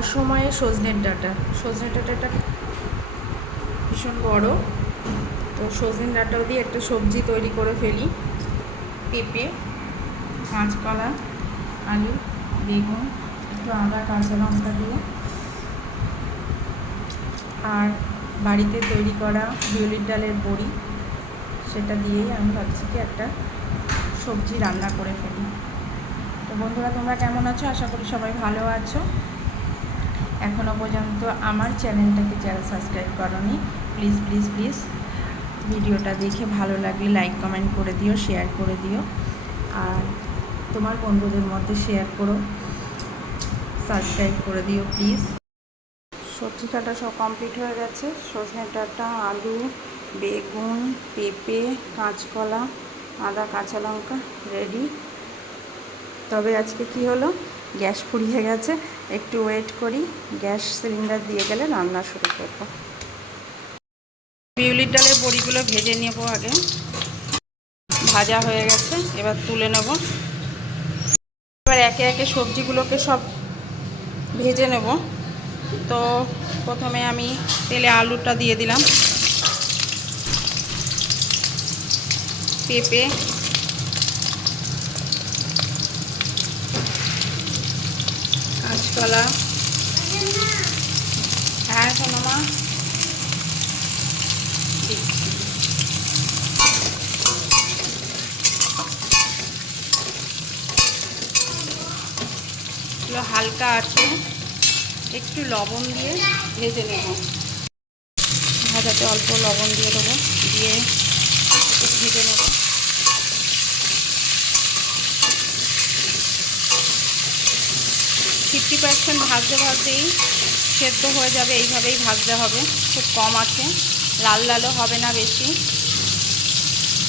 অসময়ে সজনের ডাঁটা। সজনে ডাঁটাটা ভীষণ বড়। তো সজনে ডাঁটাও দিয়ে একটা সবজি তৈরি করে ফেলি। পেঁপে, কাঁচকলা, আলু, বেগুন, একটু আদা, কাঁচা লঙ্কা দিয়ে। আর বাড়িতে তৈরি করা বিউলির ডালের বড়ি, সেটা দিয়েই আমি ভাবছি কি একটা সবজি রান্না করে ফেলি। তো বন্ধুরা, তোমরা কেমন আছো? আশা করি সবাই ভালো আছো। এখনও পর্যন্ত আমার চ্যানেলটাকে যারা সাবস্ক্রাইব করনি প্লিজ প্লিজ প্লিজ ভিডিওটা দেখে ভালো লাগলে লাইক কমেন্ট করে দিও শেয়ার করে দিও। আর তোমার বন্ধুদের মধ্যে শেয়ার করো সাবস্ক্রাইব করে দিও প্লিজ সবজি কাটা সব কমপ্লিট হয়ে গেছে। সজনে ডাঁটা, আলু, বেগুন, পেঁপে, কাঁচকলা, আদা, কাঁচা লঙ্কা রেডি তবে আজকে কি হলো? গ্যাস ফুরিয়ে গেছে। একটু ওয়েট করি, গ্যাস সিলিন্ডার দিয়ে গেলে রান্না শুরু করব। বিউলির ডালের বড়িগুলো ভেজে নেব আগে। ভাজা হয়ে গেছে, এবার তুলে নেব। এবার একে একে সবজিগুলোকে সব ভেজে নেব। তো প্রথমে আমি তেলে আলুটা দিয়ে দিলাম। পেঁপে কাঁচকলা হ্যাঁ শোনো মা। হালকা আছে। একটু লবণ দিয়ে ভেজে নেব। ভাজাতে অল্প লবণ দিয়ে দেবো। দিয়ে একটু ভেজে নেব। ফিফটি পার্সেন্ট ভাজতে ভাজতেই সেদ্ধ হয়ে যাবে, এইভাবেই ভাজতে হবে। খুব কম আছে। লাল লালও হবে না বেশি।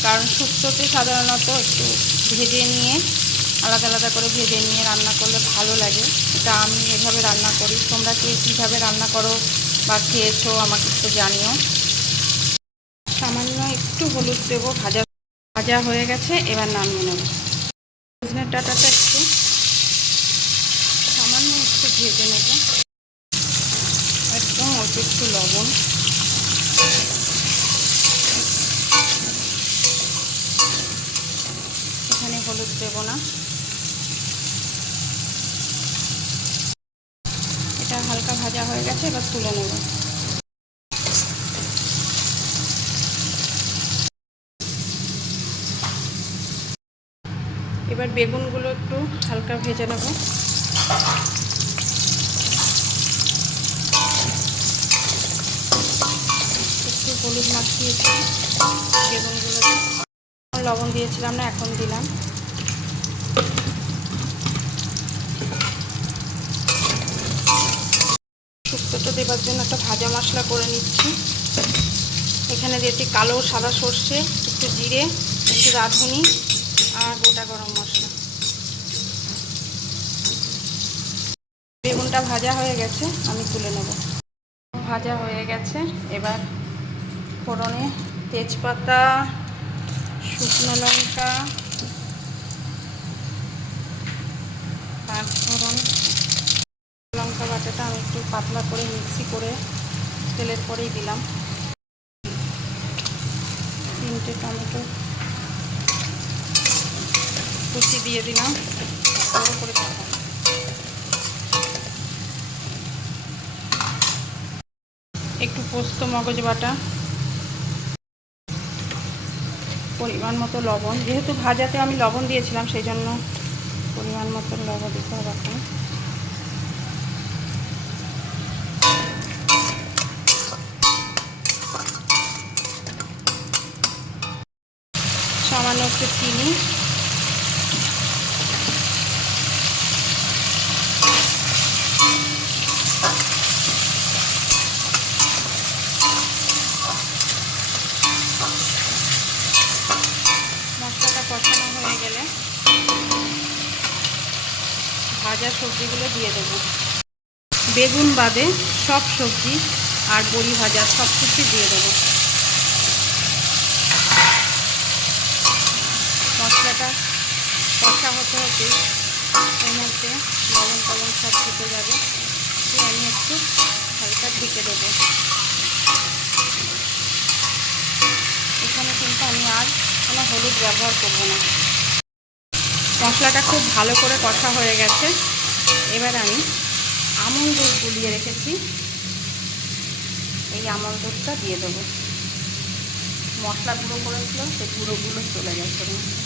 কারণ শুক্তোতে সাধারণত একটু ভেজে নিয়ে, আলাদা আলাদা করে ভেজে নিয়ে রান্না করলে ভালো লাগে। এটা আমি এভাবে রান্না করি। তোমরা কে কীভাবে রান্না করো বা খেয়েছো আমাকে একটু জানিও। সামান্য একটু হলুদ দেবো, ভাজা ভাজা হয়ে গেছে, এবার নামিয়ে নেব। সজনের ডাটাটা ভেজে নেব। একদম অল্প একটু লবণ। এখানে হলুদ দেব না। এটা হালকা ভাজা হয়ে গেছে, এবার তুলে নেব। এবার বেগুনগুলো একটু হালকা ভেজে নেব একটু হলুদ মাখিয়েছি বেগুনগুলো লবণ দিয়েছিলাম না, এখন দিলাম। শুক্তোটা দেবার জন্য একটা ভাজা মশলা করে নিচ্ছি। এখানে দিয়েছি কালো সাদা সর্ষে, একটু জিরে, একটু রাঁধুনি আর গোটা গরম মশলা। বেগুনটা ভাজা হয়ে গেছে, আমি তুলে নেব। ভাজা হয়ে গেছে, এবার ফোড়নে তেজপাতা, শুকনো লঙ্কা পাঁচফোড়ন লঙ্কা বাটাটা আমি একটু পাতলা করে মিক্সি করে তেলের পরেই দিলাম। তিনটে টমেটো কুচি দিয়ে দিলাম। করে কাটা একটু পোস্ত মগজ বাটা পরিমাণ মতো লবণ, যেহেতু ভাজাতে আমি লবণ দিয়েছিলাম সেই জন্য পরিমাণ মতো লবণ দিতে হবে এখন। সামান্য একটু চিনি মশলাটা কষানো হয়ে গেলে ভাজা সবজিগুলো দিয়ে দেবো। বেগুন বাদে সব সবজি আর বড়ি ভাজা সব কিছু দিয়ে দেবো। মশলাটা কষা হতে হতে এর মধ্যে লবণ টবণ সব ঢুকে যাবে। আমি একটু হালকা ঢেকে দেবো। এখানে কিন্তু আমি আর কোনো হলুদ ব্যবহার করব না। মশলাটা খুব ভালো করে কষা হয়ে গেছে। এবার আমি আমল দুধ গুলিয়ে রেখেছি। এই আমল দুধটা দিয়ে দেবো। মশলা গুঁড়ো করেছিল সেই গুঁড়োগুলো চলে গেছে ওর মধ্যে।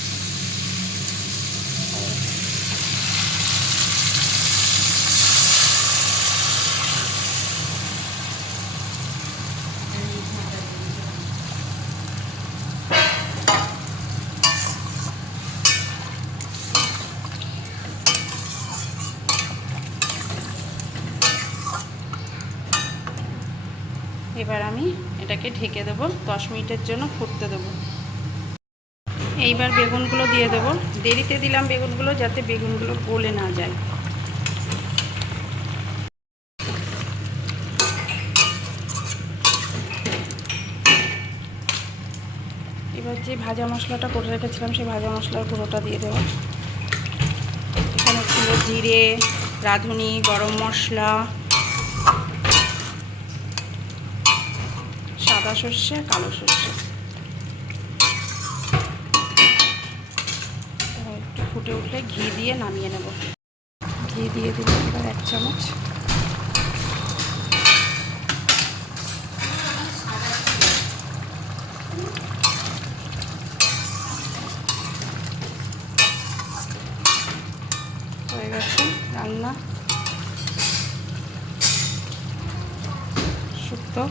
এবার আমি এটাকে ঢেকে দেবো, দশ মিনিটের জন্য ফুটতে দেবো। এইবার বেগুনগুলো দিয়ে দেবো। দেরিতে দিলাম বেগুনগুলো যাতে বেগুনগুলো গলে না যায়। এবার যে ভাজা মশলাটা করে রেখেছিলাম, সেই ভাজা মশলার গুঁড়োটা দিয়ে দেবো। এখানে ছিল জিরে, রাঁধুনি, গরম মশলা সাদা সর্ষে, কালো সর্ষে। একটু ফুটে উঠলে ঘি দিয়ে নামিয়ে নেব। ঘি দিয়ে দিলাম এবার এক চামচ। হয়ে গেছে রান্না। শুক্তো।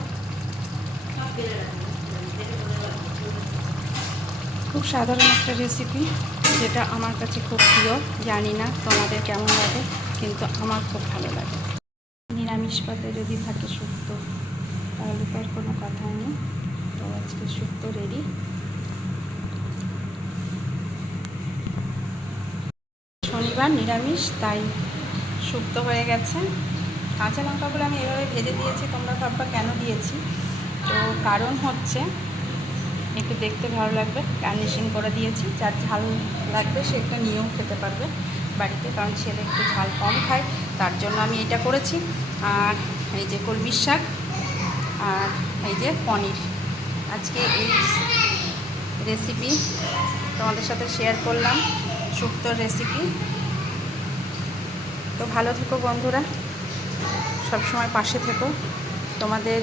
খুব সাধারণ একটা রেসিপি যেটা আমার কাছে খুব প্রিয়। জানি না তোমাদের কেমন লাগে, কিন্তু আমার খুব ভালো লাগে। নিরামিষ পাতে যদি থাকে শুক্তো, তাহলে তো আর কোনো কথা নেই। তো আজকে শুক্তো রেডি শনিবার নিরামিষ, তাই শুক্তো হয়ে গেছে। কাঁচা লঙ্কাগুলো আমি এভাবে ভেজে দিয়েছি, তোমরা ভাববা কেন দিয়েছি। তো কারণ হচ্ছে, একটু দেখতে ভালো লাগবে। গার্নিশিং করে দিয়েছি। যার ঝাল লাগবে, সে একটা নিয়েও খেতে পারবে বাড়িতে। কারণ ছেলে একটু ঝাল কম খায়, তার জন্য আমি এটা করেছি। আর এই যে কলমির শাক আর এই যে পনির। আজকে এই রেসিপি তোমাদের সাথে শেয়ার করলাম শুক্তোর রেসিপি তো ভালো থেকো বন্ধুরা। সবসময় পাশে থেকো। তোমাদের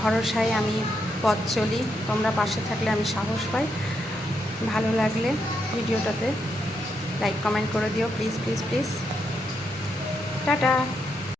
ভরসায় আমি পথ চলি। তোমরা পাশে থাকলে আমি সাহস পাই। ভালো লাগলে ভিডিওটাতে লাইক কমেন্ট করে দিও। Please please please tata!